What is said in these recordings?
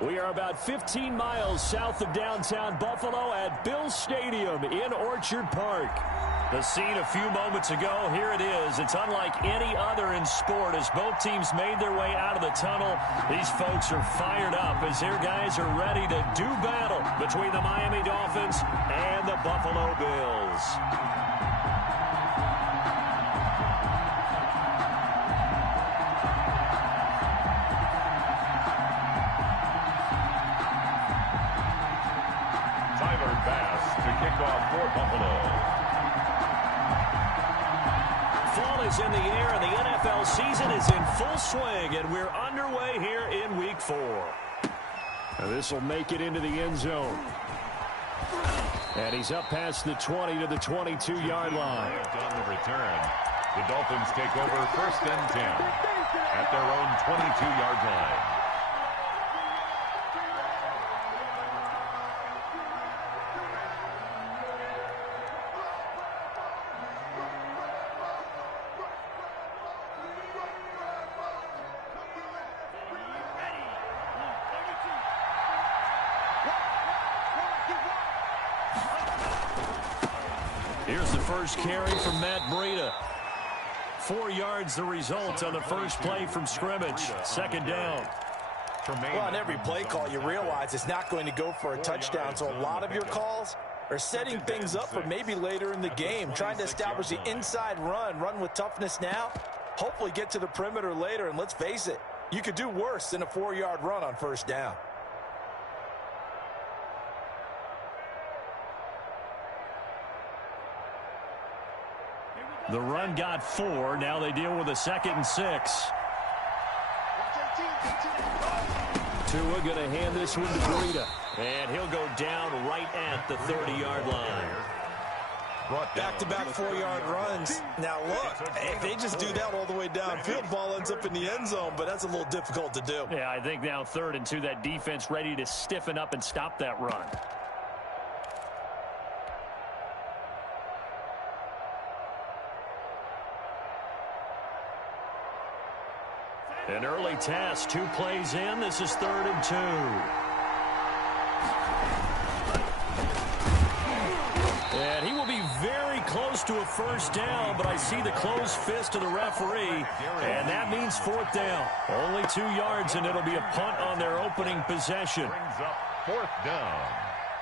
We are about 15 miles south of downtown Buffalo at Bill Stadium in Orchard Park. The scene a few moments ago, here it is. It's unlike any other in sport as both teams made their way out of the tunnel. These folks are fired up as their guys are ready to do battle between the Miami Dolphins and the Buffalo Bills. For Buffalo. Fall is in the air and the NFL season is in full swing, and we're underway here in Week 4. Now this will make it into the end zone. And he's up past the 20 to the 22-yard line. On the return, the Dolphins take over 1st and 10 at their own 22-yard line. Here's the first carry from Matt Breida. 4 yards the result on the first play from scrimmage. 2nd down. Well, on every play call, you realize it's not going to go for a touchdown. So a lot of your calls are setting things up for maybe later in the game, trying to establish the inside run with toughness now, hopefully get to the perimeter later. And let's face it, you could do worse than a 4-yard run on 1st down. The run got 4. Now they deal with a 2nd and 6. Tua going to hand this one to Breida. And he'll go down right at the 30-yard line. Back-to-back 4-yard runs. Now look, if they just do that all the way downfield, ball ends up in the end zone, but that's a little difficult to do. Yeah, I think now 3rd and 2, that defense ready to stiffen up and stop that run. An early task, 2 plays in. This is 3rd and 2. And he will be very close to a 1st down, but I see the closed fist of the referee, and that means 4th down. Only 2 yards, and it'll be a punt on their opening possession. Brings up 4th down.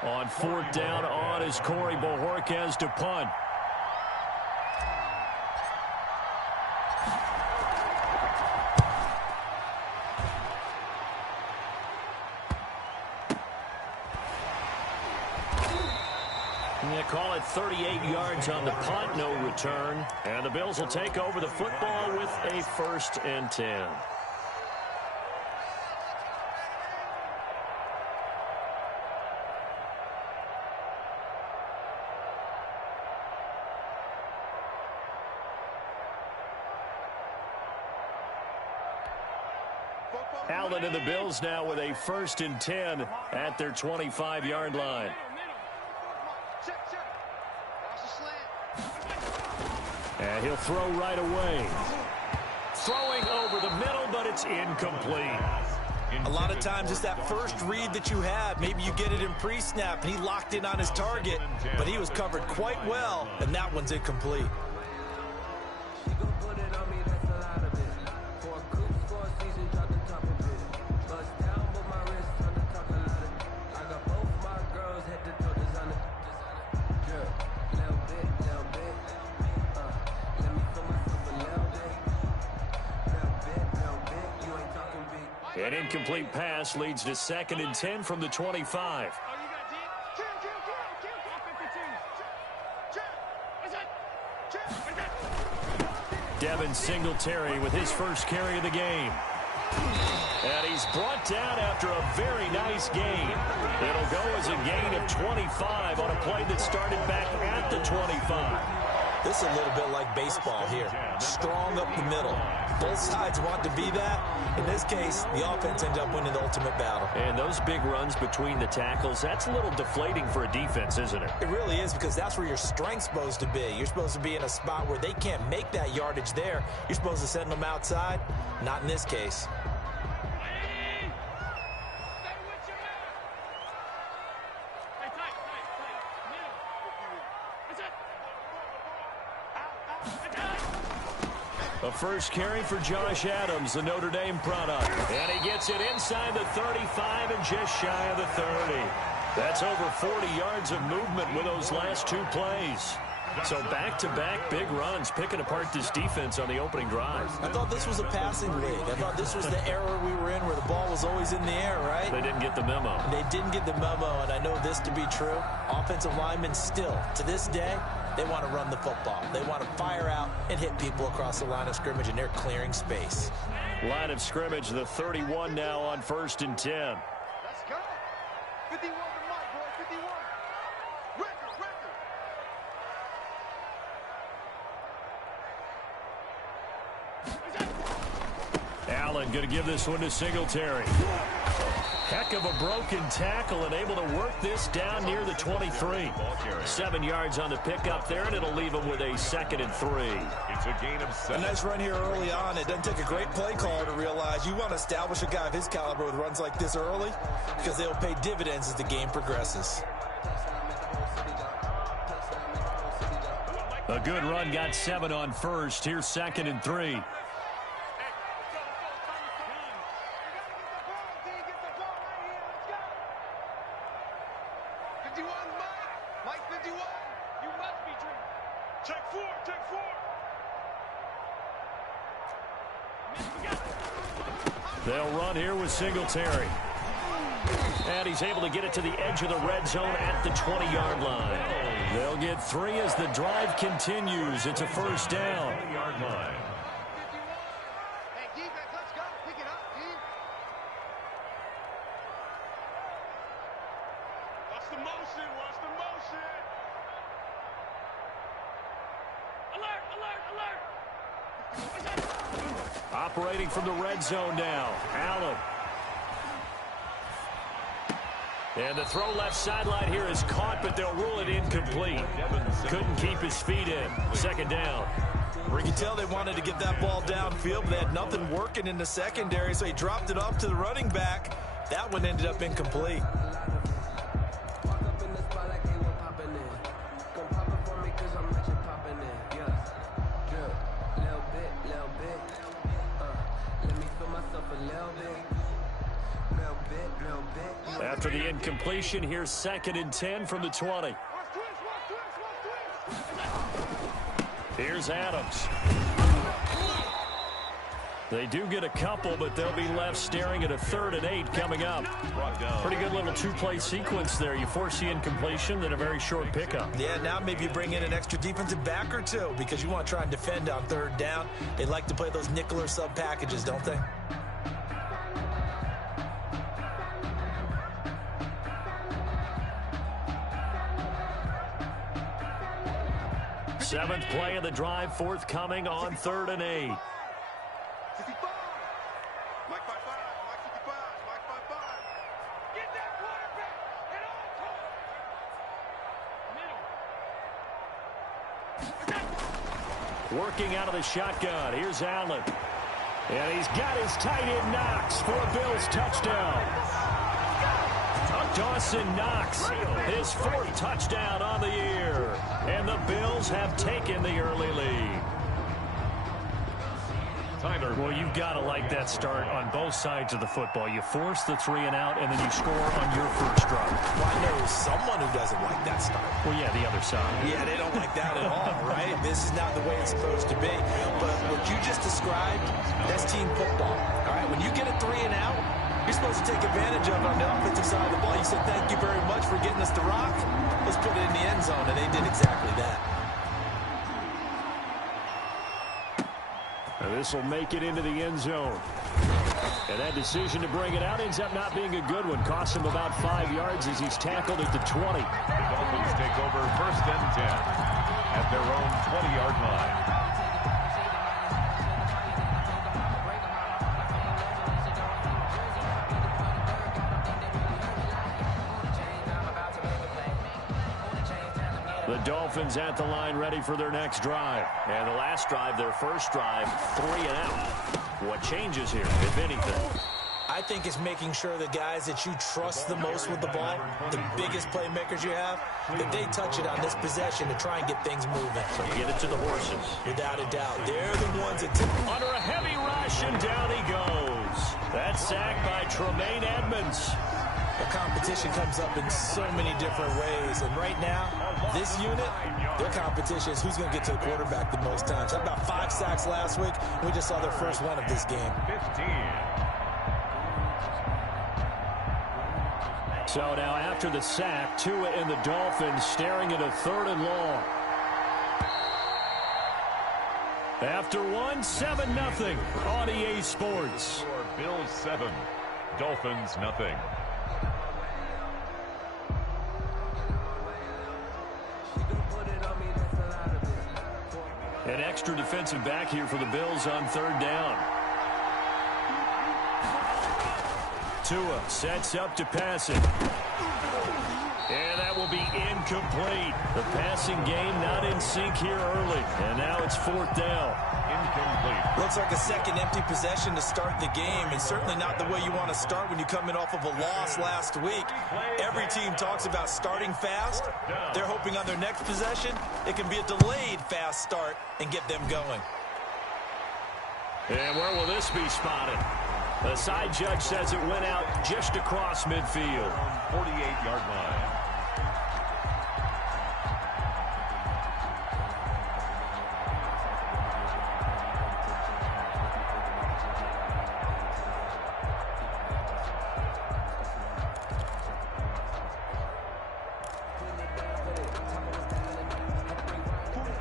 On 4th down on is Corey Bojorquez to punt. Call it 38 yards on the punt, no return. And the Bills will take over the football with a 1st and 10. Allen and the Bills now with a 1st and 10 at their 25-yard line. And he'll throw right away. Throwing over the middle, but it's incomplete. A lot of times it's that first read that you have. Maybe you get it in pre-snap, and he locked in on his target, but he was covered quite well, and that one's incomplete. An incomplete pass leads to 2nd and 10 from the 25. Devin Singletary with his first carry of the game. And he's brought down after a very nice gain. It'll go as a gain of 25 on a play that started back at the 25. This is a little bit like baseball here. Strong up the middle. Both sides want to be that. In this case, the offense ended up winning the ultimate battle. And those big runs between the tackles, that's a little deflating for a defense, isn't it? It really is, because that's where your strength's supposed to be. You're supposed to be in a spot where they can't make that yardage there. You're supposed to send them outside. Not in this case. A first carry for Josh Adams, the Notre Dame product. And he gets it inside the 35 and just shy of the 30. That's over 40 yards of movement with those last two plays. So back-to-back big runs, picking apart this defense on the opening drive. I thought this was a passing league. I thought this was the era we were in where the ball was always in the air, right? They didn't get the memo. They didn't get the memo, and I know this to be true. Offensive linemen still, to this day, they want to run the football. They want to fire out and hit people across the line of scrimmage, and they're clearing space. Line of scrimmage, the 31 now on 1st and 10. Let's go. 51 to Mike, boy, 51. Record. Allen going to give this one to Singletary. Heck of a broken tackle and able to work this down near the 23. 7 yards on the pickup there, and it'll leave him with a 2nd and 3. It's a gain of 7. A nice run here early on. It doesn't take a great play caller to realize you want to establish a guy of his caliber with runs like this early because they'll pay dividends as the game progresses. A good run, got 7 on 1st. Here's 2nd and 3. They'll run here with Singletary. And he's able to get it to the edge of the red zone at the 20-yard line. They'll get 3 as the drive continues. It's a first down. 20-yard line. Hey, defense, let's go. Pick it up, team. Watch the motion. Alert. Operating from the red zone now. Allen. And the throw left sideline here is caught, but they'll rule it incomplete. Couldn't keep his feet in. 2nd down. You can tell they wanted to get that ball downfield, but they had nothing working in the secondary, so he dropped it off to the running back. That one ended up incomplete. After the incompletion, here's 2nd and 10 from the 20. Here's Adams. They do get a couple, but they'll be left staring at a 3rd and 8 coming up. Pretty good little two-play sequence there. You force the incompletion, then a very short pickup. Yeah, now maybe you bring in an extra defensive back or two because you want to try and defend on 3rd down. They like to play those nickel or sub packages, don't they? Seventh play of the drive, forthcoming on 3rd and 8. 55. Mike 55. Mike 55. Mike 55. Get that quarterback at all times. Middle. Working out of the shotgun. Here's Allen. And he's got his tight end Knox for a Bills touchdown. Dawson Knox, his 4th touchdown on the year. And the Bills have taken the early lead. Well, you've got to like that start on both sides of the football. You force the 3 and out, and then you score on your first drive. Well, I know someone who doesn't like that start. Well, yeah, the other side. Yeah, they don't like that at all, right? This is not the way it's supposed to be. But what you just described, that's team football. All right, when you get a 3 and out, you're supposed to take advantage of it on the offensive side of the ball. You said, thank you very much for getting us the rock. Let's put it in the end zone, and they did exactly that. And this will make it into the end zone. And that decision to bring it out ends up not being a good one. Costs him about 5 yards as he's tackled at the 20. The Dolphins take over 1st and 10 at their own 20-yard line. The Dolphins at the line ready for their next drive. And the last drive, their first drive, 3 and out. What changes here, if anything? I think it's making sure the guys that you trust the most with the ball, the biggest playmakers you have, that they touch it on this possession to try and get things moving. So get it to the horses. Without a doubt. They're the ones that... Under a heavy rush, and down he goes. That sack by Tremaine Edmonds. The competition comes up in so many different ways. And right now, this unit, their competition is who's going to get to the quarterback the most times. Had about 5 sacks last week. We just saw their first one of this game. 15. So now after the sack, Tua and the Dolphins staring at a 3rd and long. After one, 7-0 on EA Sports. Bills 7, Dolphins nothing. An extra defensive back here for the Bills on 3rd down. Tua sets up to pass it. And that will be incomplete. The passing game not in sync here early. And now it's 4th down. Incomplete. Looks like a second empty possession to start the game, and certainly not the way you want to start when you come in off of a loss last week. Every team talks about starting fast. They're hoping on their next possession it can be a delayed fast start and get them going. And where will this be spotted? The side judge says it went out just across midfield. 48-yard line.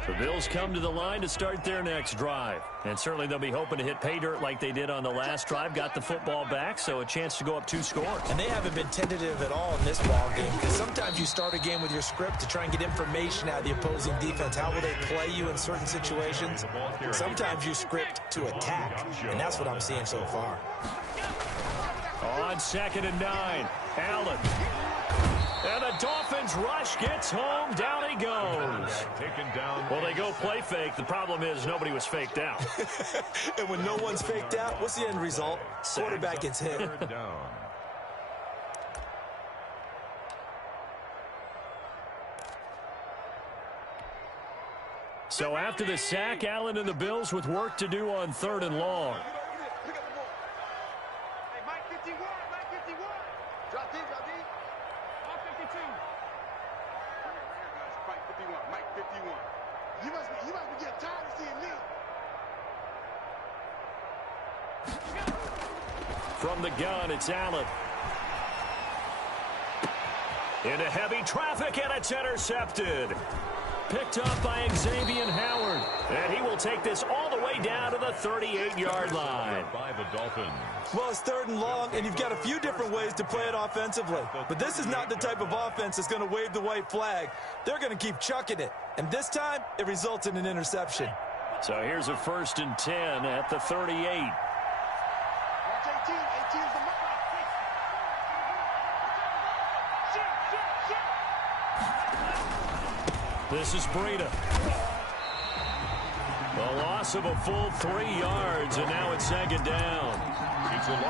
The Bills come to the line to start their next drive. And certainly they'll be hoping to hit pay dirt like they did on the last drive. Got the football back, so a chance to go up 2 scores. And they haven't been tentative at all in this ball game, because sometimes you start a game with your script to try and get information out of the opposing defense. How will they play you in certain situations? Sometimes you script to attack, and that's what I'm seeing so far. On 2nd and 9, Allen. And the Dolphins rush, gets home, down he goes. Taken down. Well, they go play fake. The problem is nobody was faked out. And when no one's faked out, what's the end result? Quarterback gets hit. 3rd down. So after the sack, Allen and the Bills with work to do on 3rd and long. Hey, Mike 51, Mike 51. Drop D, drop D. Mike 52. Right here, guys. Mike 51, Mike 51. You must be getting tired of seeing me. From the gun, it's Allen. Into heavy traffic, and it's intercepted. Picked up by Xavier Howard. And he will take this all the way down to the 38-yard line. By the Dolphins. Well, it's 3rd and long, and you've got a few different ways to play it offensively. But this is not the type of offense that's going to wave the white flag. They're going to keep chucking it. And this time, it results in an interception. So here's a 1st and 10 at the 38. Watch 18. 18 is the mark. This is Breida. The loss of a full 3 yards, and now it's 2nd down.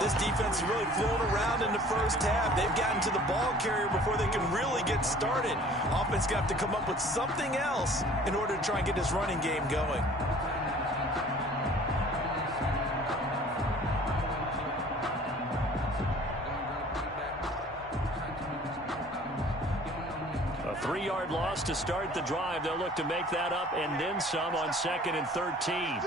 This defense is really flown around in the first half. They've gotten to the ball carrier before they can really get started. Offense got to come up with something else in order to try and get this running game going. A 3-yard loss to start the drive. They'll look to make that up and then some on 2nd and 13.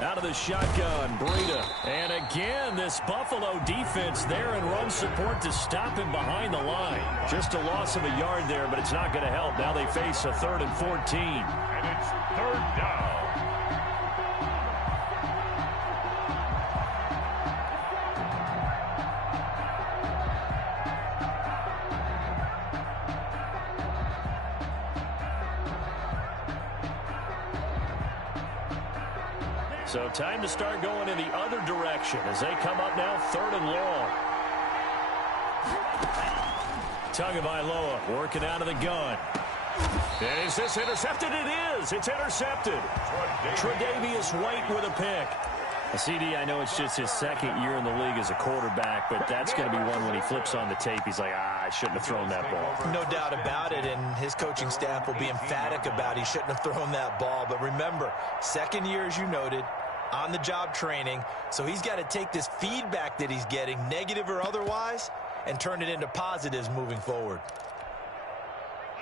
Out of the shotgun, Breida. And again, this Buffalo defense there in run support to stop him behind the line. Just a loss of a yard there, but it's not going to help. Now they face a 3rd and 14. And it's 3rd down. So time to start going in the other direction as they come up now 3rd and long. Tagovailoa working out of the gun. And is this intercepted? It is. It's intercepted. Tre'Davious White with a pick. CD, I know it's just his second year in the league as a quarterback, but that's going to be one when he flips on the tape, he's like, I shouldn't have thrown that ball. No doubt about it, and his coaching staff will be emphatic about he shouldn't have thrown that ball. But remember, second year, as you noted, on-the-job training, so he's got to take this feedback that he's getting, negative or otherwise, and turn it into positives moving forward.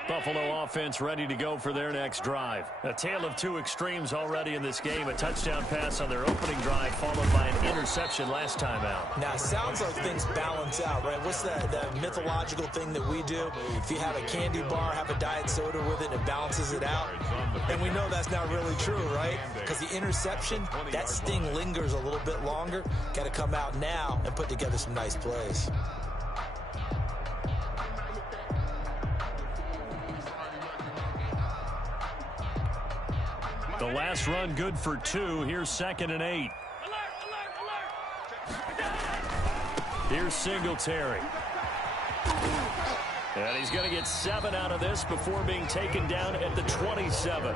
Buffalo offense ready to go for their next drive. A tale of two extremes already in this game. A touchdown pass on their opening drive followed by an interception last time out. Now, it sounds like things balance out, right? What's that mythological thing that we do? If you have a candy bar, have a diet soda with it, it balances it out. And we know that's not really true, right? Because the interception, that sting lingers a little bit longer. Got to come out now and put together some nice plays. The last run good for 2. Here's 2nd and 8. Here's Singletary. And he's going to get 7 out of this before being taken down at the 27.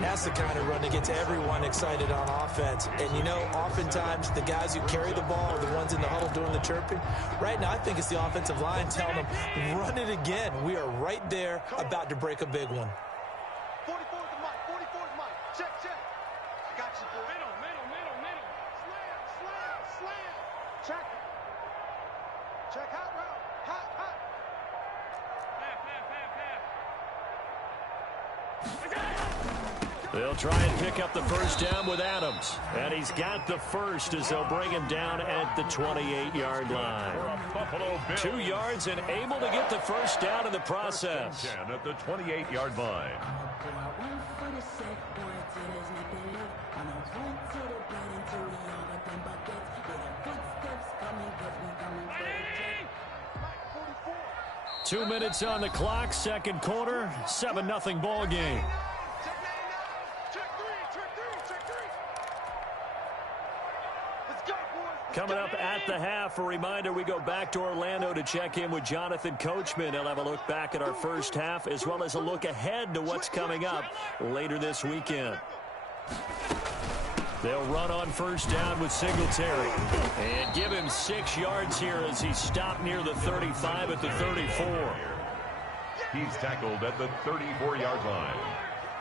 That's the kind of run that gets everyone excited on offense. And, you know, oftentimes the guys who carry the ball are the ones in the huddle doing the chirping. Right now, I think it's the offensive line telling them, run it again. We are right there about to break a big one. 44 is the mic. 44 is mic. Check, check. I got you, boy. Middle. Slam. Check. Check, hot route. Hot. They'll try and pick up the first down with Adams. And he's got the first as they'll bring him down at the 28-yard line. 2 yards and able to get the first down in the process. 10 at the 28-yard line. Two minutes on the clock, second quarter, 7-0 ball game. Coming up at the half, a reminder, we go back to Orlando to check in with Jonathan Coachman. He'll have a look back at our first half as well as a look ahead to what's coming up later this weekend. They'll run on first down with Singletary and give him 6 yards here as he's stopped near the 35 at the 34. He's tackled at the 34-yard line.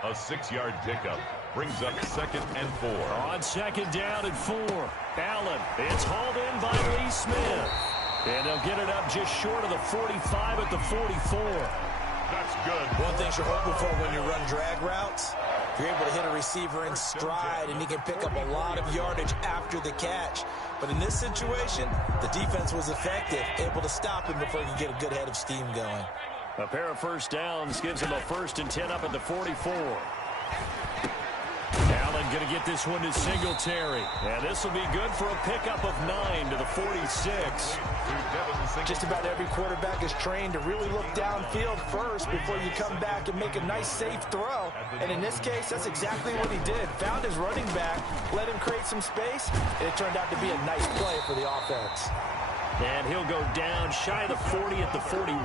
A 6-yard pickup brings up 2nd and 4. On 2nd down and 4. Allen, it's hauled in by Lee Smith. And they'll get it up just short of the 45 at the 44. That's good. One thing you're hoping for when you run drag routes, you're able to hit a receiver in stride, and he can pick up a lot of yardage after the catch. But in this situation, the defense was effective, able to stop him before he could get a good head of steam going. A pair of first downs gives him a 1st and 10 up at the 44. Allen going to get this one to Singletary. And this will be good for a pickup of 9 to the 46. Just about every quarterback is trained to really look downfield first before you come back and make a nice, safe throw. And in this case, that's exactly what he did. Found his running back, let him create some space, and it turned out to be a nice play for the offense. And he'll go down shy of the 40 at the 41.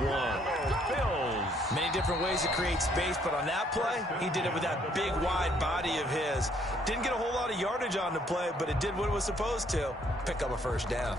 Bills. Many different ways to create space, but on that play, he did it with that big, wide body of his. Didn't get a whole lot of yardage on the play, but it did what it was supposed to. Pick up a first down.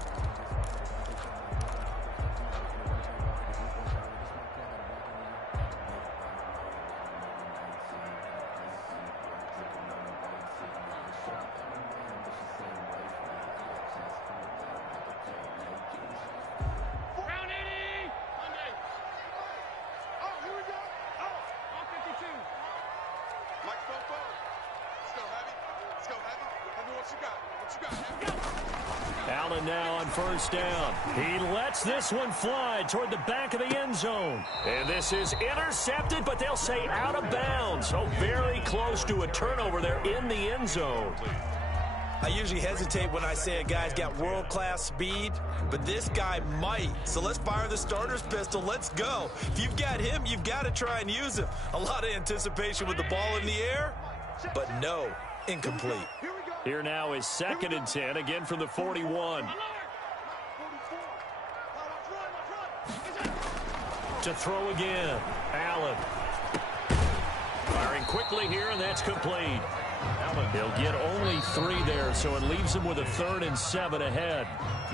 Allen now on first down. He lets this one fly toward the back of the end zone. And this is intercepted, but they'll say out of bounds. So very close to a turnover there in the end zone. I usually hesitate when I say a guy's got world-class speed, but this guy might. So let's fire the starter's pistol. Let's go. If you've got him, you've got to try and use him. A lot of anticipation with the ball in the air, but no, incomplete. Here now is 2nd and 10, again from the 41. To throw again, Allen. Firing quickly here, and that's complete. He'll get only 3 there, so it leaves him with a 3rd and 7 ahead.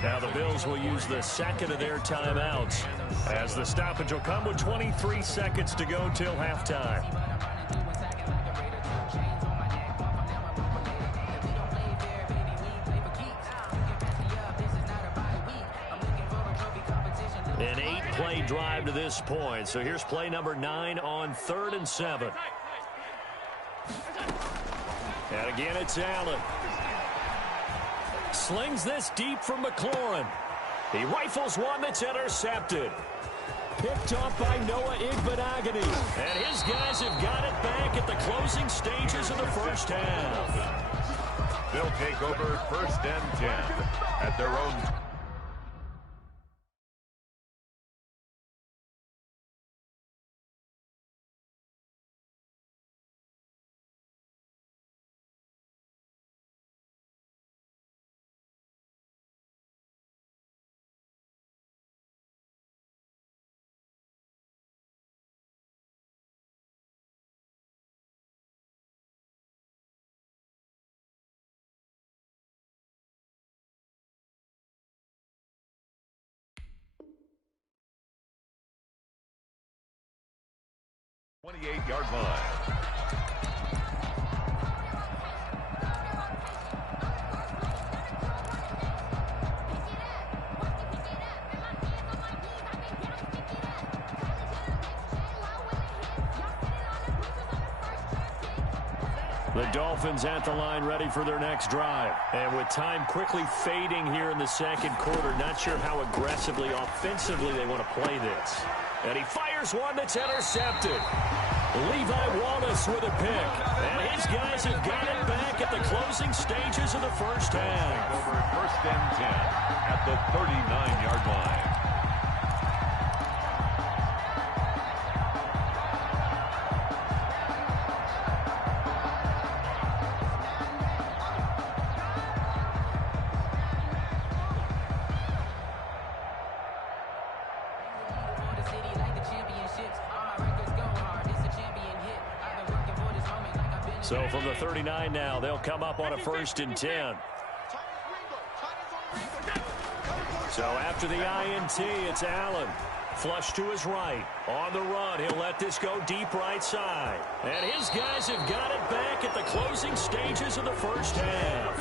Now the Bills will use the second of their timeouts as the stoppage will come with 23 seconds to go till halftime. An 8-play drive to this point. So here's play number 9 on 3rd and 7. And again, it's Allen. Slings this deep from McLaurin. He rifles one that's intercepted. Picked off by Noah Igbenogany. And his guys have got it back at the closing stages of the first half. They'll take over 1st and 10 at their own. Yard line. The Dolphins at the line ready for their next drive. And with time quickly fading here in the second quarter, not sure how aggressively, offensively they want to play this. And he fires one that's intercepted. Levi Wallace with a pick. And his guys have got it back at the closing stages of the first half. Over 1st and 10 at the 39-yard line. So from the 39 now, they'll come up on a 1st and 10. So after the INT, it's Allen. Flush to his right. On the run, he'll let this go deep right side. And his guys have got it back at the closing stages of the first half.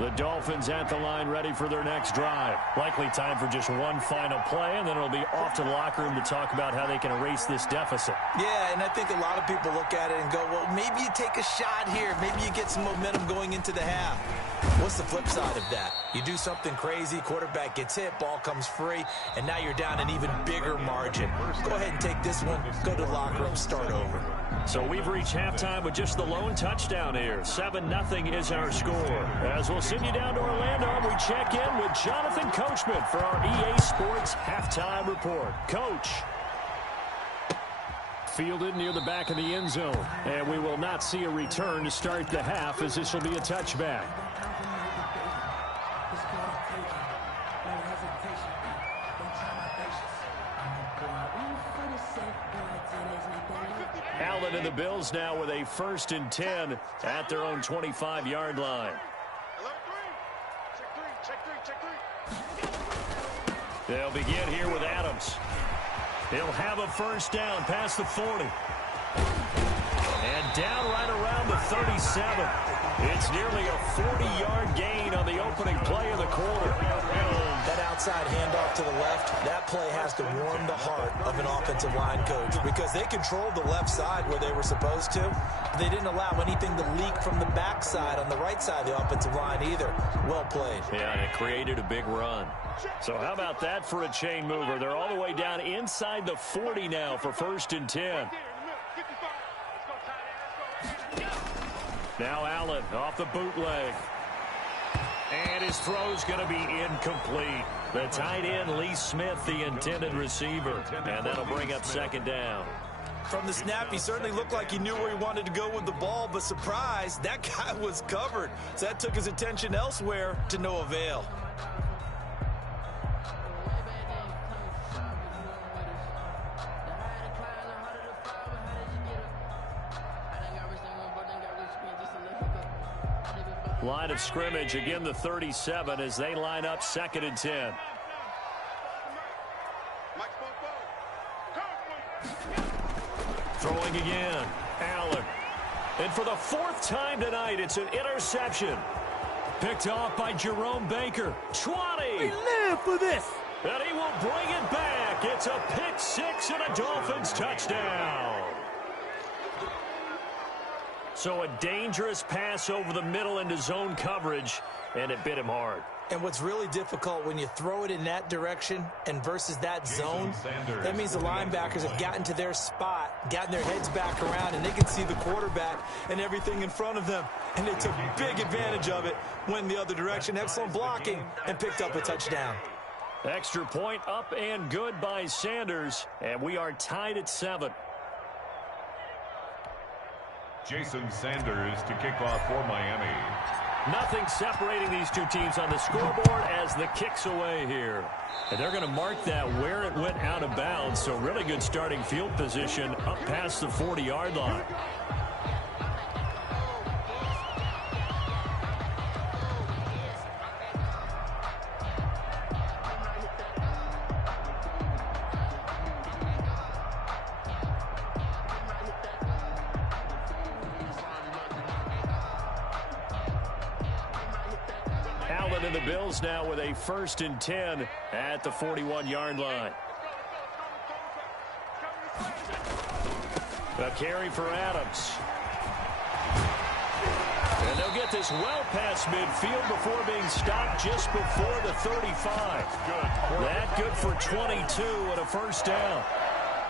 The Dolphins at the line ready for their next drive. Likely time for just one final play, and then it'll be off to the locker room to talk about how they can erase this deficit. Yeah, and I think a lot of people look at it and go, well, maybe you take a shot here. Maybe you get some momentum going into the half. What's the flip side of that? You do something crazy, quarterback gets hit, ball comes free, and now you're down an even bigger margin. Go ahead and take this one, go to the locker room, start over. So we've reached halftime with just the lone touchdown here. 7-0 is our score. As we'll send you down to Orlando, we check in with Jonathan Coachman for our EA Sports Halftime Report. Coach. Fielded near the back of the end zone. And we will not see a return to start the half, as this will be a touchback. Allen and the Bills now with a 1st and 10 at their own 25-yard line. They'll begin here with Adams. He'll have a first down past the 40. And down right around the 37. It's nearly a 40-yard gain on the opening play of the quarter. That outside handoff to the left, that play has to warm the heart of an offensive line coach because they controlled the left side where they were supposed to. They didn't allow anything to leak from the backside on the right side of the offensive line either. Well played. Yeah, and it created a big run. So how about that for a chain mover? They're all the way down inside the 40 now for 1st and 10. Now Allen off the bootleg. And his throw's going to be incomplete. The tight end, Lee Smith, the intended receiver. And that'll bring up 2nd down. From the snap, he certainly looked like he knew where he wanted to go with the ball, but surprise, that guy was covered. So that took his attention elsewhere to no avail. Line of scrimmage, again the 37 as they line up 2nd and 10. Throwing again, Allen. And for the 4th time tonight, it's an interception. Picked off by Jerome Baker. 20. We live for this. And he will bring it back. It's a pick 6 and a Dolphins touchdown. So a dangerous pass over the middle into zone coverage, and it bit him hard. And what's really difficult when you throw it in that direction and versus that zone, that means the linebackers have gotten to their spot, gotten their heads back around, and they can see the quarterback and everything in front of them. And they took big advantage of it, went the other direction, excellent blocking, and picked up a touchdown. Extra point up and good by Sanders, and we are tied at 7. Jason Sanders to kick off for Miami. Nothing separating these two teams on the scoreboard as the kick's away here. And they're going to mark that where it went out of bounds, so really good starting field position up past the 40-yard line. And the Bills now with a 1st and 10 at the 41-yard line. A carry for Adams. And they'll get this well past midfield before being stopped just before the 35. That good for 22 and a 1st down.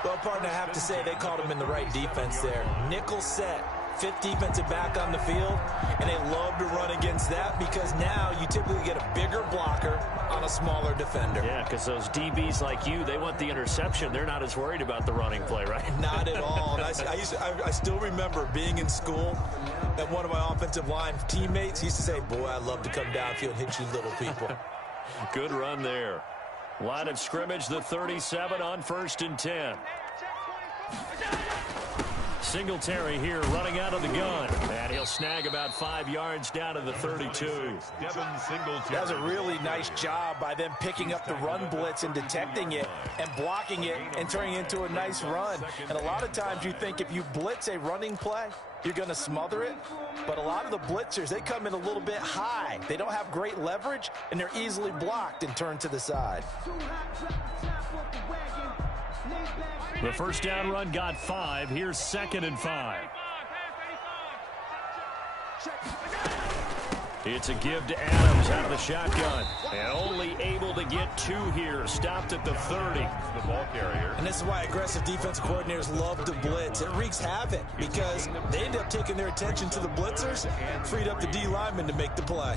Well, partner, I have to say they called him in the right defense there. Nickel set. 5th defensive back on the field, and they love to run against that because now you typically get a bigger blocker on a smaller defender. Yeah, because those DBs like you, they want the interception. They're not as worried about the running play, right? Not at all. And I still remember being in school, and one of my offensive line teammates used to say, boy, I love to come downfield and hit you little people. Good run there. Line of scrimmage, the 37 on 1st and 10. Singletary here running out of the gun. And he'll snag about 5 yards down to the 32. That's a really nice job by them picking up the run blitz and detecting it and blocking it and turning it into a nice run. And a lot of times you think if you blitz a running play, you're going to smother it. But a lot of the blitzers, they come in a little bit high. They don't have great leverage, and they're easily blocked and turned to the side. The 1st down run got 5. Here's 2nd and 5. It's a give to Adams out of the shotgun. And only able to get 2 here. Stopped at the 30. The ball carrier. And this is why aggressive defensive coordinators love to blitz. It wreaks havoc because they end up taking their attention to the blitzers, freed up the D lineman to make the play.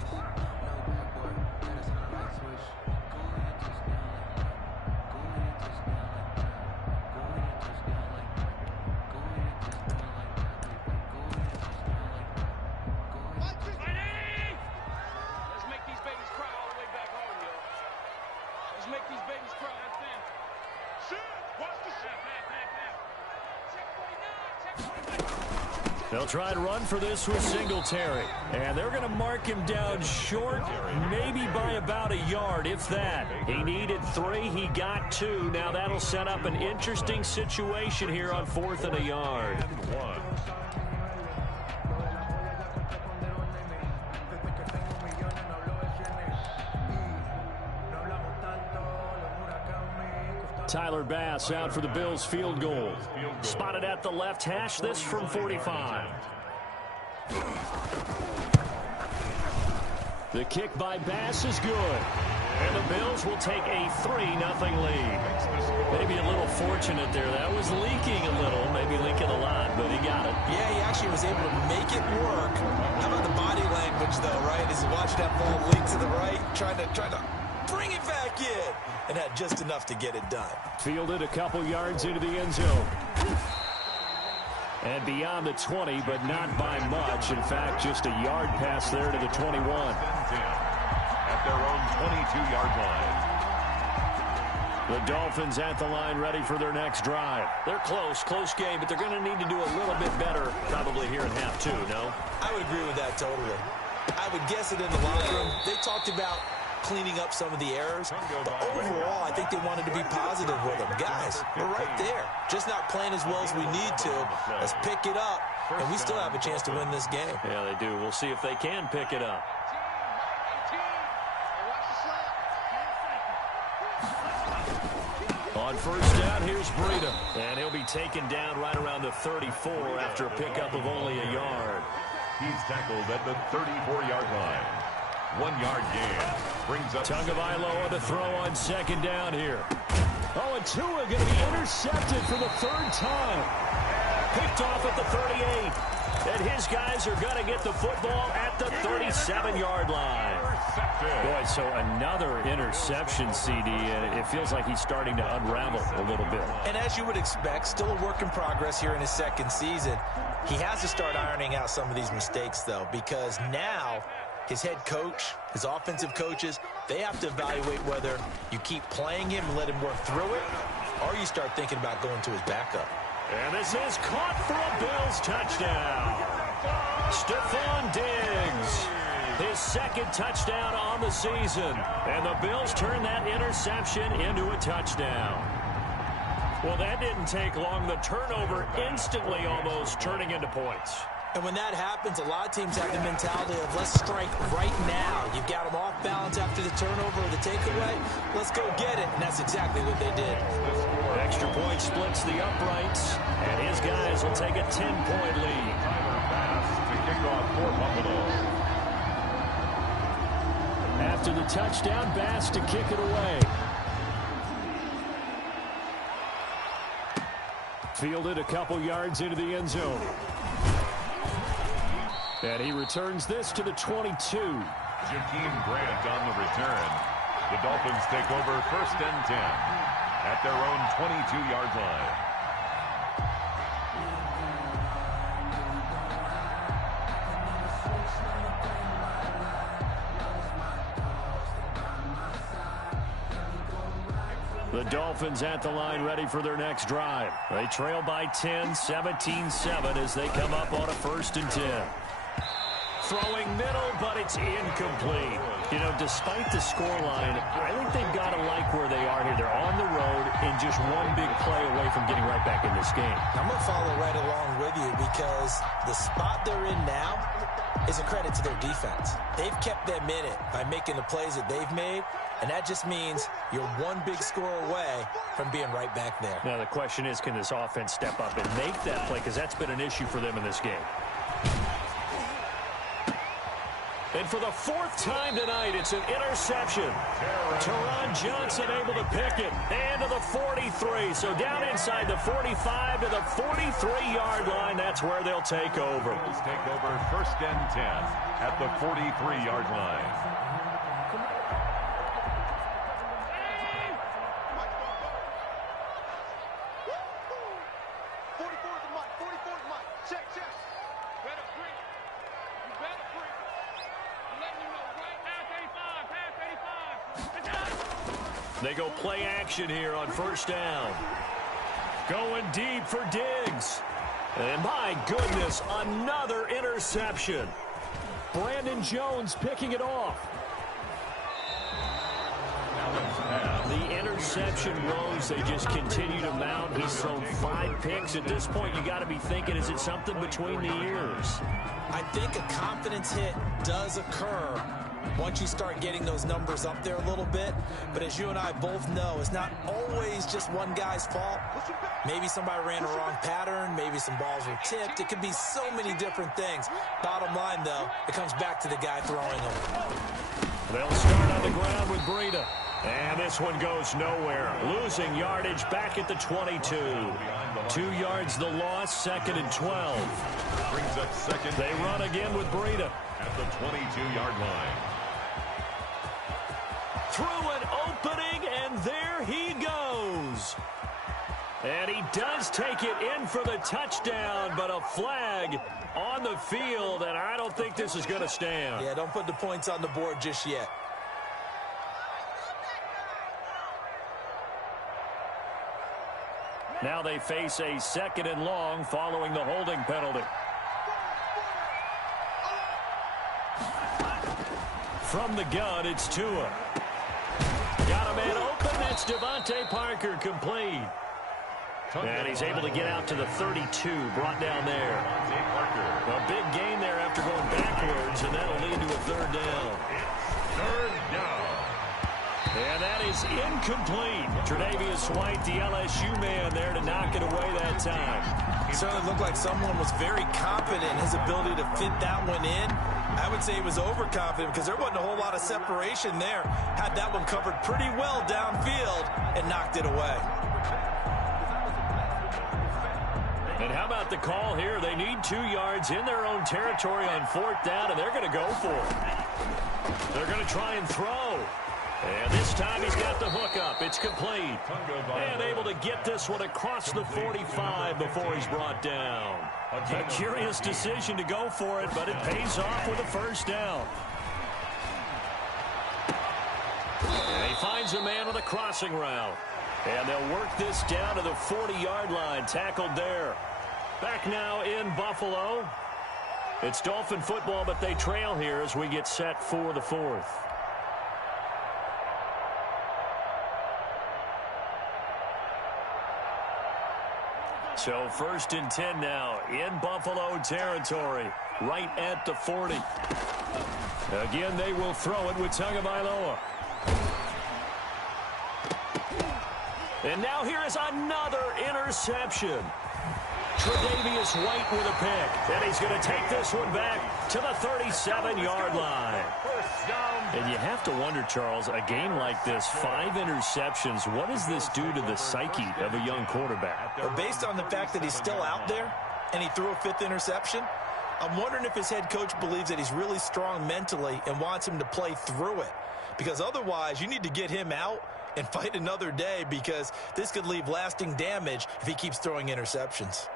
They'll try to run for this with Singletary. And they're going to mark him down short, maybe by about a yard, if that. He needed 3. He got 2. Now that'll set up an interesting situation here on 4th and a yard. Tyler Bass out for the Bills field goal. Spotted at the left hash, this from 45. The kick by Bass is good. And the Bills will take a 3-0 lead. Maybe a little fortunate there. That was leaking a little, maybe leaking a lot, but he got it. Yeah, he actually was able to make it work. How about the body language, though, right? As he watched that ball leak to the right, trying to bring it back in, and had just enough to get it done. Fielded a couple yards into the end zone. And beyond the 20, but not by much. In fact, just a yard pass there to the 21. At their own 22-yard line. The Dolphins at the line ready for their next drive. They're close game, but they're going to need to do a little bit better probably here in half 2, no? I would agree with that totally. I would guess it in the locker room. They talked about cleaning up some of the errors, but overall, I think they wanted to be positive with them. Guys, we're right there. Just not playing as well as we need to. Let's pick it up, and we still have a chance to win this game. Yeah, they do. We'll see if they can pick it up. On first down, here's Breida. And he'll be taken down right around the 34 after a pickup of only a yard. He's tackled at the 34-yard line. 1 yard gain. Brings up Tagovailoa to throw on second down here. Oh, and Tua going to be intercepted for the third time. Picked off at the 38. And his guys are going to get the football at the 37-yard line. Boy, so another interception, CD, and it feels like he's starting to unravel a little bit. And as you would expect, still a work in progress here in his second season. He has to start ironing out some of these mistakes, though, because now his head coach, his offensive coaches, they have to evaluate whether you keep playing him and let him work through it, or you start thinking about going to his backup. And this is caught for a Bills touchdown. Stephon Diggs, his second touchdown on the season. And the Bills turn that interception into a touchdown. Well, that didn't take long. The turnover instantly almost turning into points. And when that happens, a lot of teams have the mentality of let's strike right now. You've got them off balance after the turnover or the takeaway. Let's go get it. And that's exactly what they did. Extra point splits the uprights, and his guys will take a 10-point lead. to kick off for Buffalo. After the touchdown, Bass to kick it away. Fielded a couple yards into the end zone. And he returns this to the 22. Jakeem Grant on the return. The Dolphins take over first and 10 at their own 22-yard line. The Dolphins at the line ready for their next drive. They trail by 10, 17-7 as they come up on a first and 10. Throwing middle, but it's incomplete. You know, despite the scoreline, I think they've got to like where they are here. They're on the road and just one big play away from getting right back in this game. I'm going to follow right along with you because the spot they're in now is a credit to their defense. They've kept them in it by making the plays that they've made, and that just means you're one big score away from being right back there. Now, the question is, can this offense step up and make that play? Because that's been an issue for them in this game. And for the fourth time tonight, it's an interception. Teron Johnson able to pick it. And to the 43. So down inside the 45 to the 43-yard line. That's where they'll take over. Bills take over first and 10 at the 43-yard line. They go play action here on first down. Going deep for Diggs. And my goodness, another interception. Brandon Jones picking it off. The interception woes, they just continue to mount. He's thrown 5 picks. At this point, you got to be thinking, is it something between the ears? I think a confidence hit does occur once you start getting those numbers up there a little bit. But as you and I both know, it's not always just one guy's fault. Maybe somebody ran a wrong pattern. Maybe some balls were tipped. It could be so many different things. Bottom line, though, it comes back to the guy throwing them. They'll start on the ground with Breida. And this one goes nowhere. Losing yardage back at the 22. 2 yards the loss, second and 12. Brings up second. They run again with Breida. At the 22-yard line. Through an opening, and there he goes. And he does take it in for the touchdown, but a flag on the field, and I don't think this is going to stand. Yeah, don't put the points on the board just yet. Now they face a second and long following the holding penalty. from the gun, it's Tua. Got a man open. That's Devontae Parker, complete. And he's able to get out to the 32, brought down there. A big gain there after going backwards, and that'll lead to a third down. Third down. And that is incomplete. Tre'Davious White, the LSU man, there to knock it away that time. It certainly looked like someone was very confident in his ability to fit that one in. I would say he was overconfident because there wasn't a whole lot of separation there. Had that one covered pretty well downfield and knocked it away. And how about the call here? They need 2 yards in their own territory on 4th down, and they're going to go for it. They're going to try and throw. And this time he's got the hook up. It's complete. And able to get this one across the 45 before he's brought down. A curious decision to go for it, but it pays off with a first down. And he finds a man on the crossing route. And they'll work this down to the 40-yard line. Tackled there. Back now in Buffalo. It's Dolphin football, but they trail here as we get set for the 4th. So 1st and 10 now in Buffalo territory, right at the 40. Again, they will throw it with Tagovailoa. And now here is another interception. Tre'Davious White with a pick. And he's going to take this one back to the 37-yard line. And you have to wonder, Charles, a game like this, 5 interceptions, what does this do to the psyche of a young quarterback? Well, based on the fact that he's still out there and he threw a 5th interception, I'm wondering if his head coach believes that he's really strong mentally and wants him to play through it. Because otherwise, you need to get him out and fight another day, because this could leave lasting damage if he keeps throwing interceptions.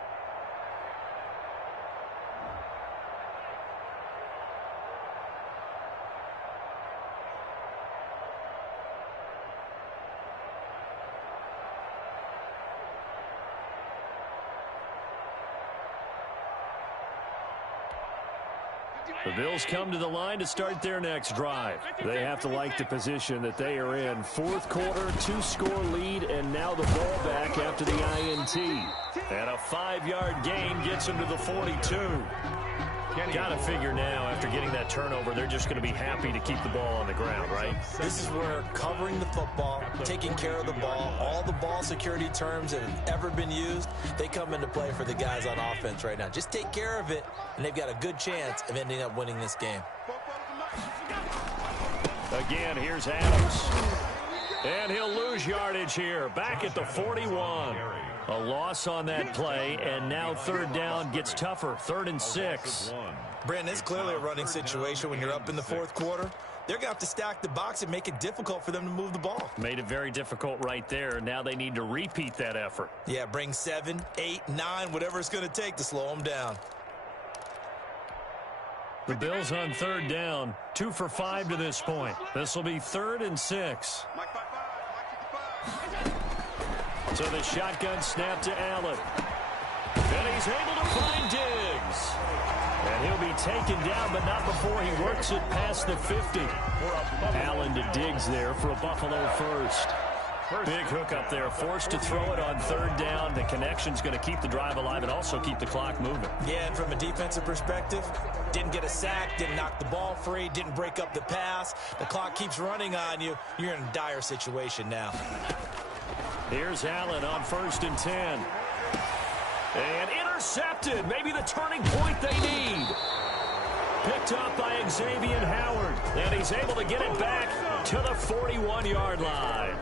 The Bills come to the line to start their next drive. They have to like the position that they are in. 4th quarter, 2-score lead, and now the ball back after the INT. And a 5-yard gain gets them to the 42. Got to figure now, after getting that turnover, they're just going to be happy to keep the ball on the ground, right? This is where covering the football, taking care of the ball, all the ball security terms that have ever been used, they come into play for the guys on offense right now. Just take care of it, and they've got a good chance of ending up winning this game. Again, here's Adams. And he'll lose yardage here, back at the 41. A loss on that play, and now 3rd down gets tougher, 3rd and 6. Brandon, it's clearly a running situation when you're up in the 4th quarter. They're going to have to stack the box and make it difficult for them to move the ball. Made it very difficult right there. Now they need to repeat that effort. Yeah, bring 7, 8, 9, whatever it's going to take to slow them down. The Bills on 3rd down, 2 for 5 to this point. This will be 3rd and 6. So the shotgun snap to Allen. And he's able to find Diggs. And he'll be taken down, but not before he works it past the 50. Allen to Diggs there for a Buffalo first. Big hook up there, forced to throw it on 3rd down. The connection's going to keep the drive alive and also keep the clock moving. Yeah, and from a defensive perspective, didn't get a sack, didn't knock the ball free, didn't break up the pass. The clock keeps running on you. You're in a dire situation now. Here's Allen on 1st and 10. And intercepted. Maybe the turning point they need. Picked up by Xavier Howard. And he's able to get it back to the 41-yard line.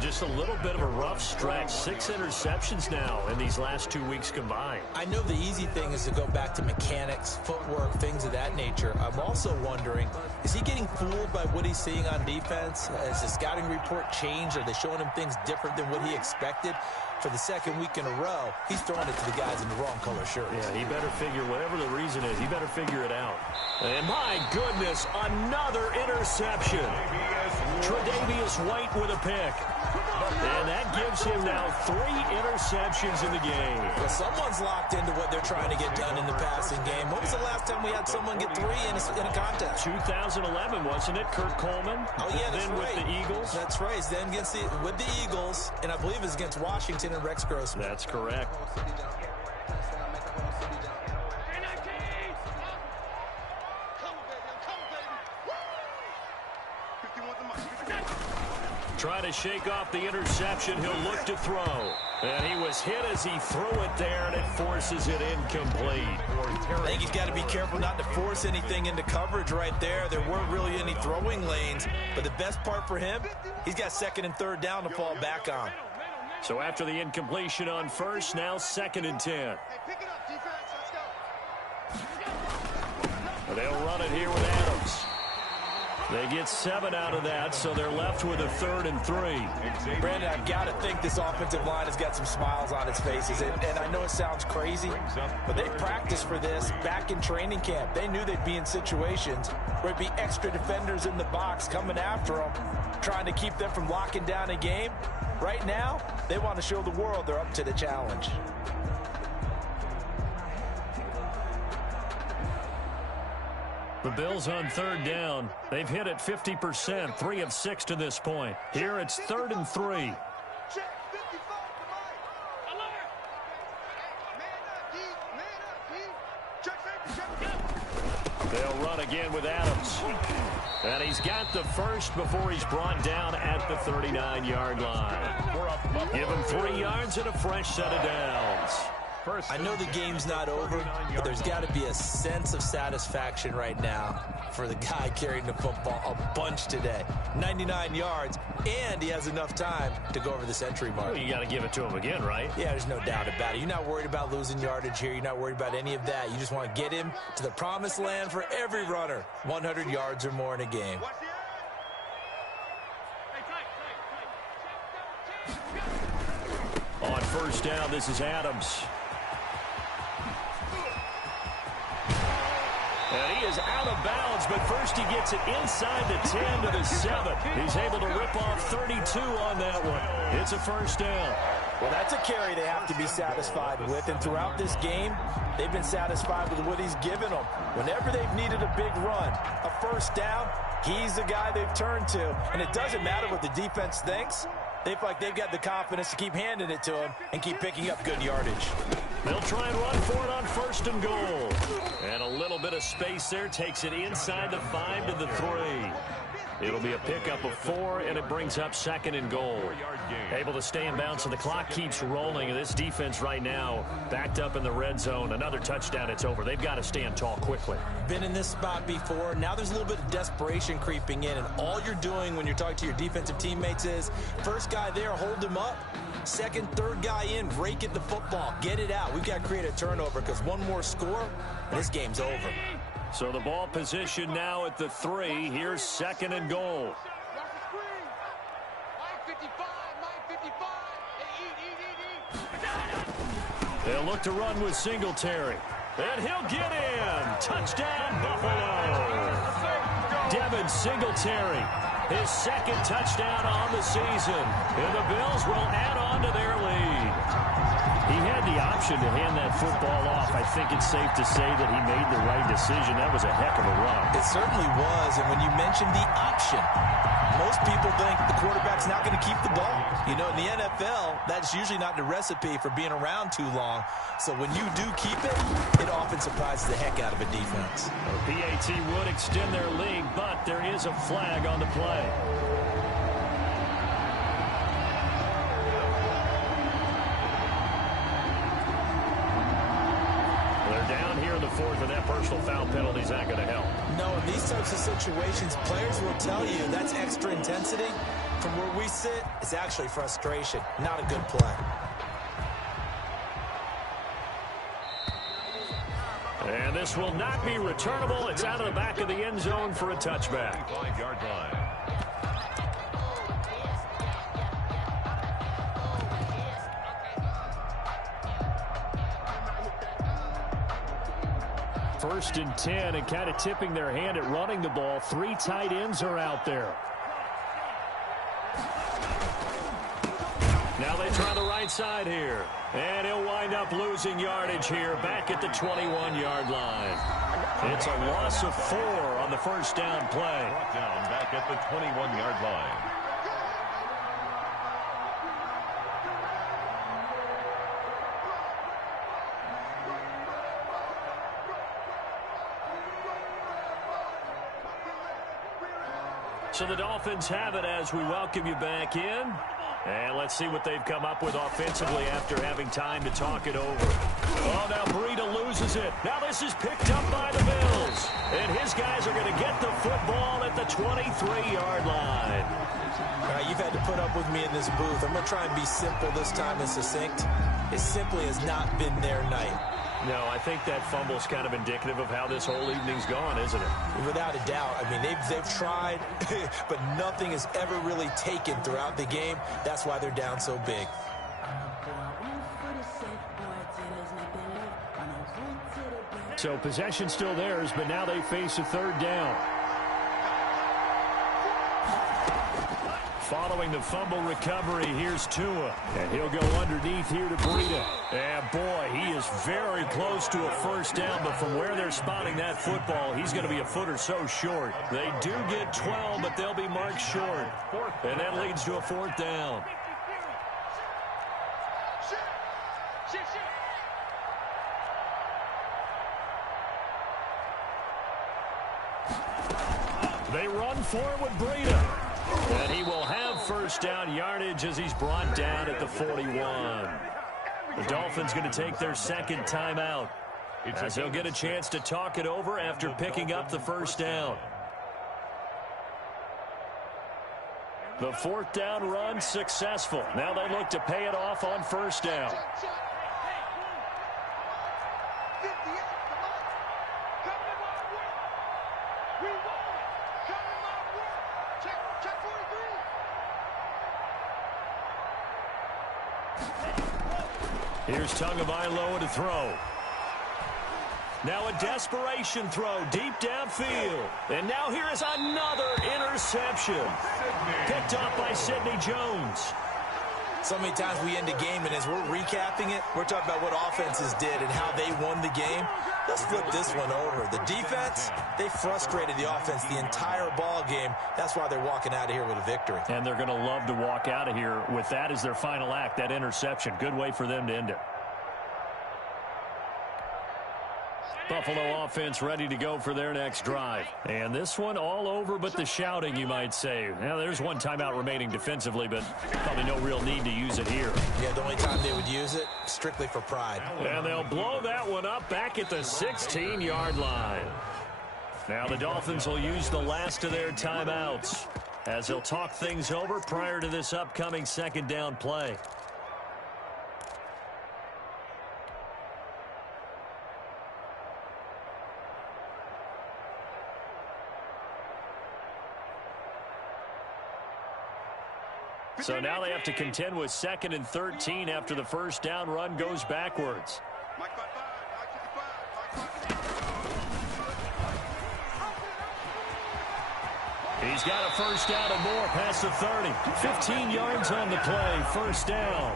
Just a little bit of a rough stretch. 6 interceptions now in these last 2 weeks combined. I know the easy thing is to go back to mechanics, footwork, things of that nature. I'm also wondering, is he getting fooled by what he's seeing on defense? Has the scouting report changed? Are they showing him things different than what he expected? For the 2nd week in a row, he's throwing it to the guys in the wrong color shirts. Yeah, he better figure, whatever the reason is, he better figure it out. And my goodness, another interception. Tre'Davious White with a pick. And that gives him now 3 interceptions in the game. Well, someone's locked into what they're trying to get done in the passing game. When was the last time we had someone get 3 in a contest? 2011, wasn't it? Kurt Coleman. Oh, yeah, that's then right. with the Eagles. That's right. Then with the Eagles, and I believe it's against Washington and Rex Grossman. That's correct. Trying to shake off the interception. He'll look to throw. And he was hit as he threw it there, and it forces it incomplete. I think he's got to be careful not to force anything into coverage right there. There weren't really any throwing lanes. But the best part for him, he's got 2nd and 3rd down to fall back on. So after the incompletion on first, now 2nd and 10. Hey, pick it up, defense. Let's go. They'll run it here with Adams. They get 7 out of that, so they're left with a 3rd and 3. Brandon, I've got to think this offensive line has got some smiles on its faces. And I know it sounds crazy, but they practiced for this back in training camp. They knew they'd be in situations where it'd be extra defenders in the box coming after them, trying to keep them from locking down a game. Right now, they want to show the world they're up to the challenge. The Bills on 3rd down. They've hit it 50%, 3 of 6 to this point. Here it's 3rd and 3. Check 55 to Mike. Alert. Man up, D. Check safety. They'll run again with Adams. And he's got the first before he's brought down at the 39-yard line. Give him 3 yards and a fresh set of downs. I know the game's not over, but there's got to be a sense of satisfaction right now for the guy carrying the football a bunch today. 99 yards, and he has enough time to go over the century mark. Well, you got to give it to him again, right? Yeah, there's no doubt about it. You're not worried about losing yardage here. You're not worried about any of that. You just want to get him to the promised land for every runner. 100 yards or more in a game. On first down, this is Adams. And he is out of bounds, but first he gets it inside the 10 to the 7. He's able to rip off 32 on that one. It's a first down. Well, that's a carry they have to be satisfied with, and throughout this game, they've been satisfied with what he's given them. Whenever they've needed a big run, a first down, he's the guy they've turned to. And it doesn't matter what the defense thinks. They feel like they've got the confidence to keep handing it to him and keep picking up good yardage. They'll try and run for it on 1st and goal. And a little bit of space there takes it inside the 5 to the 3. It'll be a pickup of 4, and it brings up 2nd and goal. Able to stay in bounds, so the clock keeps rolling. And this defense right now backed up in the red zone. Another touchdown, it's over. They've got to stand tall quickly. Been in this spot before. Now there's a little bit of desperation creeping in, and all you're doing when you're talking to your defensive teammates is first guy there, hold him up. 2nd, 3rd guy in, rake at the football. Get it out. We've got to create a turnover because one more score, and this game's over. So the ball position now at the 3. Here's 2nd and goal. They'll look to run with Singletary. And he'll get in. Touchdown, Buffalo. Devin Singletary, his 2nd touchdown on the season. And the Bills will add on to their lead. He had the option to hand that football off. I think it's safe to say that he made the right decision. That was a heck of a run. It certainly was. And when you mentioned the option, most people think the quarterback's not going to keep the ball. You know, in the NFL, that's usually not the recipe for being around too long. So when you do keep it, it often surprises the heck out of a defense. Well, PAT would extend their lead, but there is a flag on the play. Down here in the 4th, and that personal foul penalty is not going to help. No, in these types of situations, players will tell you that's extra intensity. From where we sit, it's actually frustration, not a good play. And this will not be returnable. It's out of the back of the end zone for a touchback. 5-yard line. First and 10, and kind of tipping their hand at running the ball. 3 tight ends are out there. right side here. And he'll wind up losing yardage here back at the 21-yard line. It's a loss of 4 on the first down play. Brought down back at the 21-yard line. So the Dolphins have it as we welcome you back in. And let's see what they've come up with offensively after having time to talk it over. Oh, now Breida loses it. Now this is picked up by the Bills. And his guys are going to get the football at the 23-yard line. All right, you've had to put up with me in this booth. I'm going to try and be simple this time and succinct. It simply has not been their night. No, I think that fumble's kind of indicative of how this whole evening's gone, isn't it? Without a doubt. I mean, they've tried, but nothing has ever really taken throughout the game. That's why they're down so big. So possession still theirs, but now they face a third down. Following the fumble recovery, here's Tua. And he'll go underneath here to Breida. And boy, he is very close to a first down, but from where they're spotting that football, he's going to be a foot or so short. They do get 12, but they'll be marked short. And that leads to a fourth down. They run for it with Breida. And he will have first down yardage as he's brought down at the 41. The Dolphins going to take their second timeout as they'll get a chance to talk it over after picking up the first down. The fourth down run successful. Now they look to pay it off on first down. Here's Tagovailoa to throw. Now a desperation throw deep downfield. And now here is another interception. Picked up by Sidney Jones. So many times we end a game, and as we're recapping it, we're talking about what offenses did and how they won the game. Let's flip this one over. The defense, they frustrated the offense the entire ball game. That's why they're walking out of here with a victory. And they're going to love to walk out of here with that as their final act, that interception. Good way for them to end it. Buffalo offense ready to go for their next drive. And this one all over but the shouting, you might say. Now, there's one timeout remaining defensively, but probably no real need to use it here. Yeah, the only time they would use it, strictly for pride. And they'll blow that one up back at the 16-yard line. Now the Dolphins will use the last of their timeouts as they'll talk things over prior to this upcoming second down play. So now they have to contend with 2nd and 13 after the first down run goes backwards. He's got a first down and more past the 30. 15 yards on the play, first down.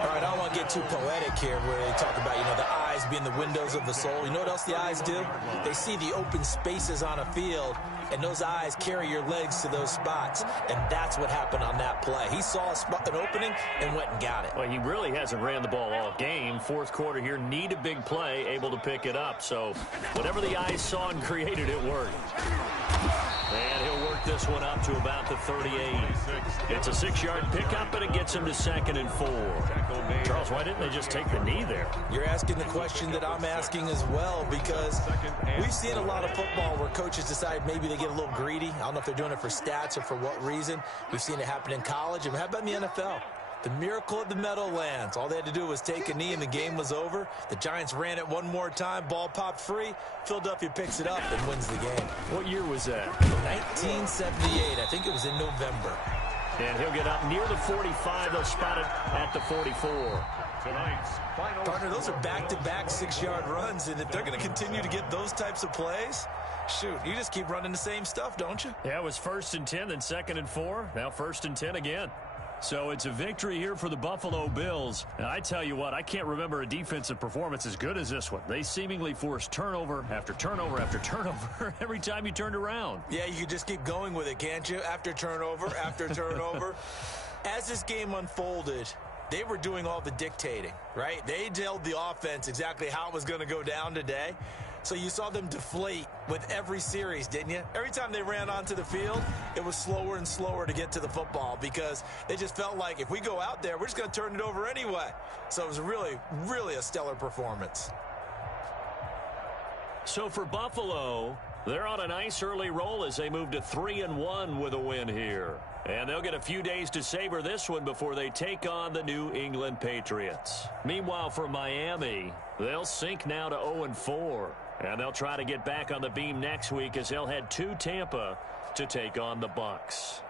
All right, I don't want to get too poetic here where they talk about, the eyes being the windows of the soul. You know what else the eyes do? They see the open spaces on a field, and those eyes carry your legs to those spots, and that's what happened on that play. He saw an opening and went and got it. Well, he really hasn't ran the ball all game. Fourth quarter here, need a big play, able to pick it up. So whatever the eyes saw and created, it worked. And he'll work this one up to about the 38. It's a 6-yard pickup, and it gets him to 2nd and 4. Charles, why didn't they just take the knee there? You're asking the question that I'm asking as well, because we've seen a lot of football where coaches decide maybe they get a little greedy. I don't know if they're doing it for stats or for what reason. We've seen it happen in college. And how about in the NFL? The miracle at the Meadowlands. All they had to do was take a knee and the game was over. The Giants ran it one more time. Ball popped free. Philadelphia picks it up and wins the game. What year was that? 1978. I think it was in November. And he'll get up near the 45. They'll spot it at the 44. Tonight's final. Partner, those are back-to-back 6-yard runs. And if they're going to continue to get those types of plays, shoot, you just keep running the same stuff, don't you? Yeah, it was 1st and 10, then 2nd and 4. Now 1st and 10 again. So it's a victory here for the Buffalo Bills. And I tell you what, I can't remember a defensive performance as good as this one. They seemingly forced turnover after turnover after turnover every time you turned around. Yeah, you can just keep going with it, can't you? After turnover, after turnover. As this game unfolded, they were doing all the dictating, right? They told the offense exactly how it was going to go down today. So you saw them deflate with every series, didn't you? Every time they ran onto the field, it was slower and slower to get to the football because they just felt like if we go out there, we're just going to turn it over anyway. So it was really, really a stellar performance. So for Buffalo, they're on a nice early roll as they move to 3-1 with a win here. And they'll get a few days to savor this one before they take on the New England Patriots. Meanwhile, for Miami, they'll sink now to 0-4. And they'll try to get back on the beam next week as they'll head to Tampa to take on the Bucs.